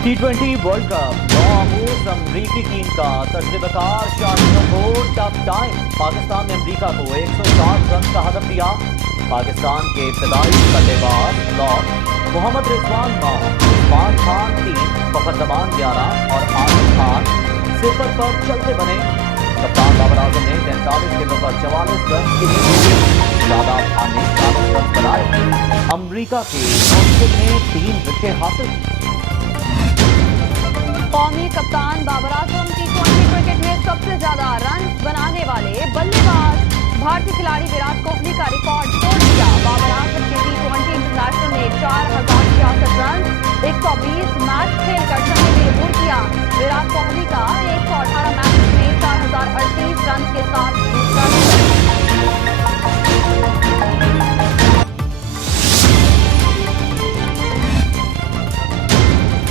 T20 world cup नौमूस अमरीकी team का तजुर्बेकार शाहिनों को टफ टाइम। पाकिस्तान ने अमरीका को 160 रन का हदफ दिया। पाकिस्तान के इब्तदाई बल्लेबाज लॉक मोहम्मद रिजवान 9, उस्मान खान 3, फखर जमान 11 और आसिफ खान 0 पर चलते बने। कप्तान बाबर आजम ने 43 गेंदों पर 44 रन की लीड ली। शादाब खान ने 40 रन बनाए। अमरीका के नौसिफ ने 3 विकेट हासिल की। कौमी कप्तान बाबर आजम T20 क्रिकेट में सबसे ज्यादा रन बनाने वाले बल्लेबाज भारतीय खिलाड़ी विराट कोहली का रिकॉर्ड तोड़ दिया। बाबर आजम के T20 इंटरनेशनल में 4066 रन 120 मैच खेलकर छक्के भी रिकॉर्ड किया। विराट कोहली का 118 मैच में 4038 रन के साथ दूसरा नंबर।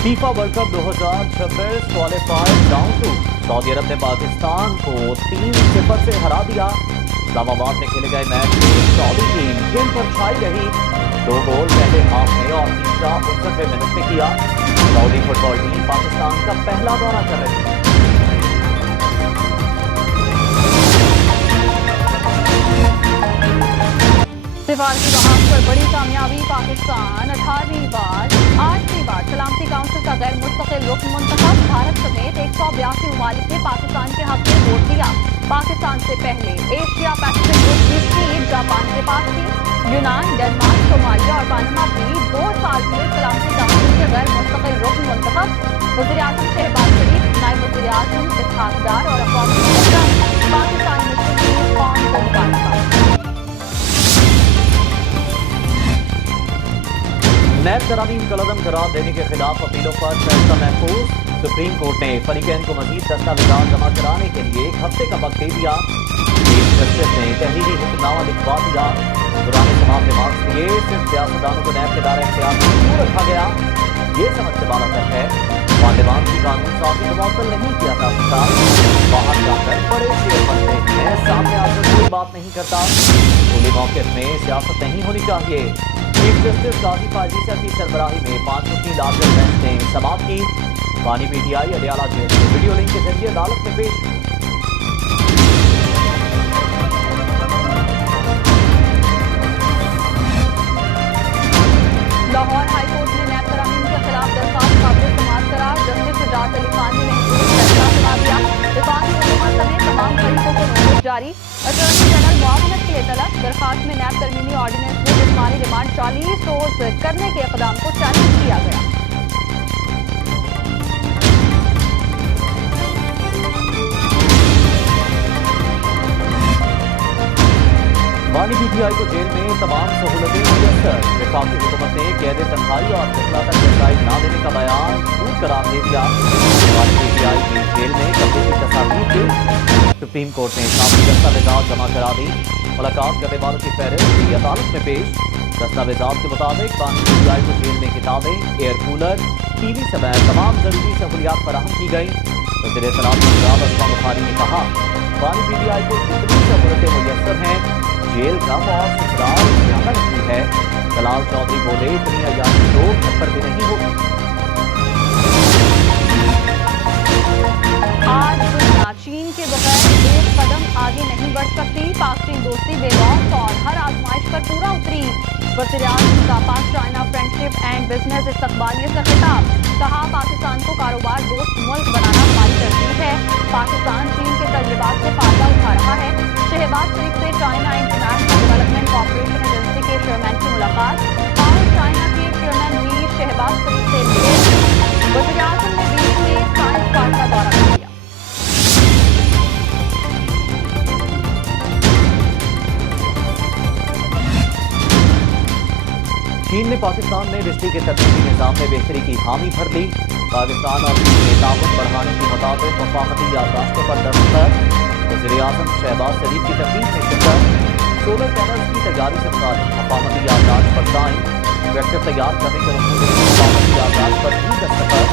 FIFA world cup 2026 qualifier round 2। Saudi Arabia ने पाकिस्तान को 3-0 से हरा दिया। इस्लामाबाद में खेले गए मैच में सऊदी टीम गेंद पर छाई रही। 2 गोल पहले हाफ में और तीसरा 59वें मिनट में किया। सऊदी फुटबॉल टीम पाकिस्तान का पहला दौरा कर रही है। सिफारती बहाव पर बड़ी कामयाबी। पाकिस्तान 18वीं बार 8वीं बार सलामती काउंसिल का गैर मुस्तकिल रुकन मुंतखब। भारत समेत 182 ममालिक ने पाकिस्तान के हक में वोट दिया। पाकिस्तान से पहले एशिया पैसिफिक ग्रुप की सीट जापान के पास थी। यूनान, डेनमार्क, सोमालिया और पानामा भी 2 साल के सलामती काउंसिल के गैर मुस्तकिल रुकन मुंतखब। वज़ीर आज़म शहबाज शरीफ, नायब वज़ीर आज़म इसहाक डार और अक़वामी मुत्तहिदा ने पाकिस्तानी मुस्लिम कौम को मुबारकबाद। नैब तरामीम कलअदम करार देने के खिलाफ अपीलों पर फैसला महफूज। सुप्रीम कोर्ट ने फरीकैन को मजीद दस्तावेजात जमा कराने के लिए 1 हफ्ते का वक्त दे दिया। चीफ जस्टिस ने तहरीरी हुक्मनामा लिखवा दिया। पुराने समाप्त रिमार्क्स दिए। सिर्फ सियासतदानों को नैब के दायरे इख्तियार में क्यों रखा गया, ये समझ से बाला तक है। पार्लियामान की कानून साजी को मुअत्तल नहीं किया जा सकता। बाहर जाकर बड़े शेर बनते हैं, सामने आकर कोई बात नहीं करता। खुले मौक़िफ़ में सियासत नहीं होनी चाहिए। चीफ जस्टिस काजी फायजीसा की सरबराही में 5 रुकनी लार्जर बेंच ने समाप्त की। पानी PTI अडियाला जेल से वीडियो लिंक के जरिए अदालत में पेश। लाहौर हाईकोर्ट ने नैब तरामीम के खिलाफ दरखास्त काबिल समाअत करार। जस्टिस शुजात अली खान ने महफूज फैसला सुना दिया। वफाकी हुकूमत समेत तमाम फरीकों को नोटिस जारी। अटॉर्नी जनरल मुआवनत के लिए तलब। दरखास्त में नैब तरमीमी ऑर्डिनेंस में जिस्मानी रिमांड 40 रोज करने के इक़दाम को चैलेंज किया गया। पानी PTI को जेल में तमाम सहूलतें मुयस्सर। वफाकी हुकूमत ने कैद तनख्वाही और मुखला तक रसाई न देने का बयान झूठ करार दे दिया। पानी PTI की जेल में कब्जे की तस्वीर दी। सुप्रीम कोर्ट ने काफी दस्तावेजात जमा करा दी। मुलाकात करने वालों की फहरिस्त भी अदालत में पेश। दस्तावेजात के मुताबिक पानी PTI को जेल में किताबें, एयर कूलर, TV समेत तमाम जरूरी सहूलियात फराहम की गई। वज़ीर इत्तलात पंजाब असमा बुखारी ने कहा, पानी PTI को जितनी सहूलतें मुयस्सर हैं, जेल कम और ससुराल ज्यादा नहीं है। दलाल चौधरी बोले, इतनी अयाशी तो घर पर भी नहीं होगी। आज दुनिया चीन के बगैर एक कदम आगे नहीं बढ़ सकती। पाक चीन दोस्ती बेलौस और हर आजमाइश पर पूरा उतरी। वज़ीर आज़म का पाक चाइना फ्रेंडशिप एंड बिजनेस इस्तकबालियत से खिताब। कहा, पाकिस्तान को कारोबार दोस्त मुल्क बनाना हमारी तरजीह है। पाकिस्तान चीन के तजुर्बात से फायदा उठा रहा है। शहबाज शरीफ से China international development corporation agency के चेयरमैन की मुलाकात और चाइना के चेयरमैन भी शहबाज शरीफ से मिले। वज़ीर आज़म ने बीच में साइंस पार्क का दौरा किया। चीन ने पाकिस्तान में बिजली के तरतीबी निज़ाम में बेहतरी की हामी भर ली। पाकिस्तान और चीन ने ताउन बढ़ाने के मुताबिक वफाकती याददाश्तों पर दस्तखत। वज़ीर आज़म शहबाज शरीफ की तकरीब में शिरकत। सोलर पैनल्स की तैयारी से मुताबिक वफाकती याददाश्त पर साइन। वेक्टर तैयार करने के मकसद वफाकती याददाश्त पर भी दस्तखत।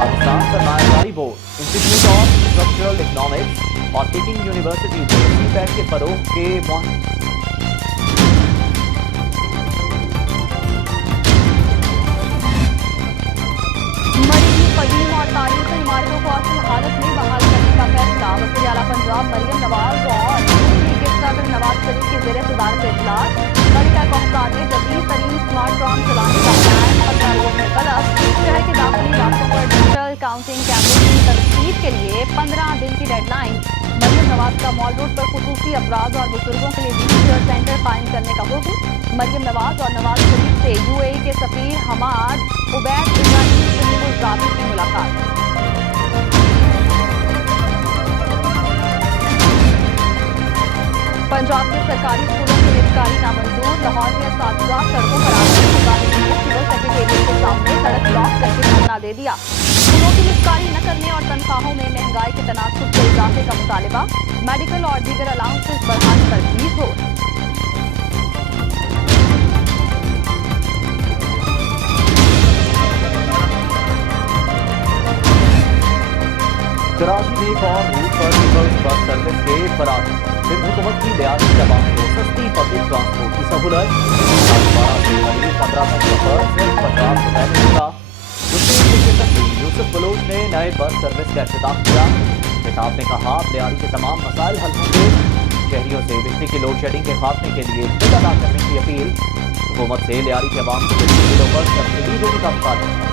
पाकिस्तान सरमायाकारी board, institute of structural economics और टीचिंग यूनिवर्सिटी में CPEC के फरोग के नवाब मरियम नवाज और नून लीग के सदर नवाज शरीफ की जेर सदारत इजलास मलिका कोहतार ने जदीद तरीन स्मार्ट ट्राम चलाने का प्लान 15 रोज में तलब। शहर के दाखिली रास्तों पर डिजिटल काउंटिंग कैमरों की तरतीब के लिए 15 दिन की डेडलाइन। मरियम नवाज का मॉल रोड पर खुसूसी अफराद और बुजुर्गों के लिए व्हीलचेयर सेंटर कायम करने का हुक्म। मरियम नवाज और नवाज शरीफ से यूएई के सफीर हमाद उबैद इब्राहिम सलीमुल जाबिर की मुलाकात। पंजाब के सरकारी स्कूलों की निजकारी नामंजूर। लाहौर में असातिज़ा सड़कों पर आकर मुजाहिदीन ने सिविल सेक्रेटेरिएट के सामने सड़क ब्लॉक करके धरना दे दिया। स्कूलों की निजकारी न करने और तनख्वाहों में महंगाई के तनासुब से इजाफे का मुतालिबा। मेडिकल और दीगर अलाउंसेस बढ़ाने पर भी जोर। कराची में एक और रूट पर पीपल्स बस सर्विस के फरार। सिंध हुकूमत की लिहाजी जवाब को सस्ती पब्लिक ट्रांसपोर्ट की सहूलत। 12 से करीब 15 तक सफर सिर्फ 50 रुपए में होगा। यूसुफ बलोच ने नए बस सर्विस का इफ्तिताह किया। खिताब में कहा, लिहाजी के तमाम मसाइल हल होंगे। शहरियों से बिजली की लोड शेडिंग के खात्मे के लिए बिल अदा करने की अपील। हुकूमत से लिहाजी के अवाम को बिजली बिलों पर सब्सिडी देने का मुतालबा।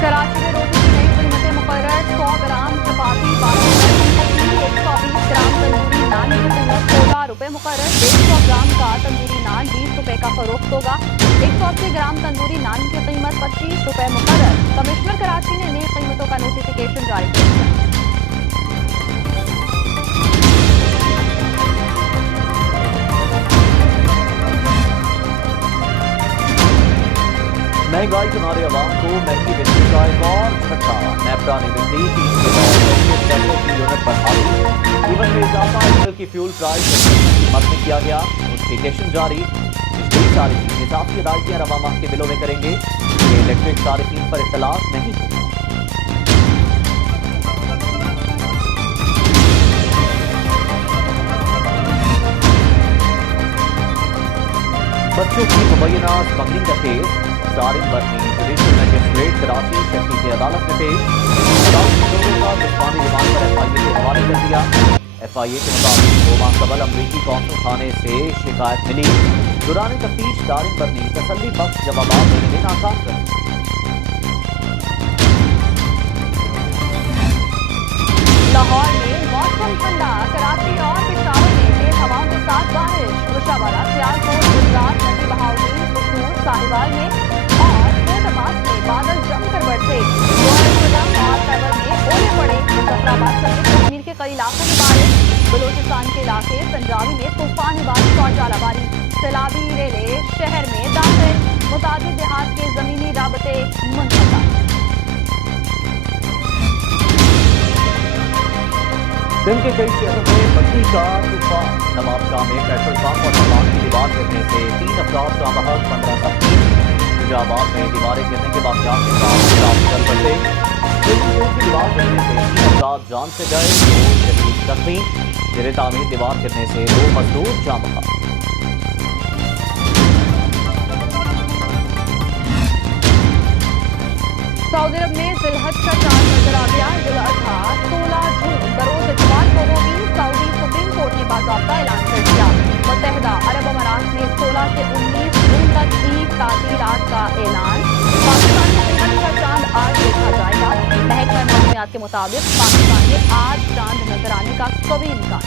कराची में रोटी की नई कीमतें मुकर्रर। 100 ग्राम चपाती 12 रुपए की, 120 ग्राम तंदूरी नान की कीमत 16 रुपए मुकर्रर। 150 ग्राम का तंदूरी नान 20 रुपए का फरोख्त होगा। 180 ग्राम तंदूरी नान की कीमत 25 रुपए मुकर्रर। कमिश्नर कराची ने नई कीमतों का नोटिफिकेशन जारी किया। महंगाई के मारे अवाम को महंगी बिजली का एक और झटका। नेपरा ने बिजली 3 रुपए की यूनिट बढ़ा दी। ईवन में इजाफा डीजल की फ्यूल प्राइस कीमत में किया गया। नोटिफिकेशन जारी। बिजली सारिफीन इजाफी अदायगियां रवा माह के बिलों में करेंगे। ये इलेक्ट्रिक सारिफीन पर इख्तलाफ नहीं होगा। बच्चों की मुबैना स्मगलिंग का केस सारिम बर्नी जुडिशल मजिस्ट्रेट कराची शहरी की अदालत में पेश। अदालत ने दोनों का जिस्मानी रिमांड पर FIA के हवाले कर दिया। FIA के मुताबिक 2 माह कबल अमरीकी कौंसल खाने से शिकायत मिली। दौरान तफ्तीश सारिम बर्नी तसल्ली बख्श जवाब देने में नाकाम रहे। लाहौर में मौसम ठंडा। कराची और पेशावर में तेज हवाओं के साथ बारिश। मुशावरा, सियालकोट, गुजरात, मंडी बहाउद्दीन, पुतूर, साहिवाल में और कोटबाग में बादल जमकर बरसे। जोहर और खैबर में ओले पड़े। मुजफ्फराबाद समेत कश्मीर के कई इलाकों में बारिश। बलोचिस्तान के इलाके पंजाबी में तूफानी बारिश और जालाबारी। सैलाबी रेले शहर में दाखिल। मुतादिद देहात के जमीनी राबते मुनक़ता। दिन के कई शहरों में बत्ती का तूफान। नवाब शाह में पेट्रोल पंप और मकान की दीवार गिरने से 3 अफराद का बहक, 15 जख्मी। शुजाबाद में दीवारें गिरने के वाक़यात के साथ चल बसे। की दीवार गिरने से 3 अफराद जान से गए, 2 शदीद जख्मी। जेर तामीर दीवार गिरने से 2 मजदूर जान बहा। सऊदी अरब में जिलहज का चांद नजर आ गया। जुल अज़हा 16 जून बरोज इतवार को होगी। सऊदी सुप्रीम कोर्ट ने बाज़ाब्ता ऐलान कर दिया। मुत्तहिदा अरब अमारात में 16 से 19 जून तक ईद तातीलात का ऐलान। पाकिस्तान में जिलहज का चांद आज देखा जाएगा। महकमा मौसमियात के मुताबिक पाकिस्तान में आज चांद नजर आने का कभी इम्कान।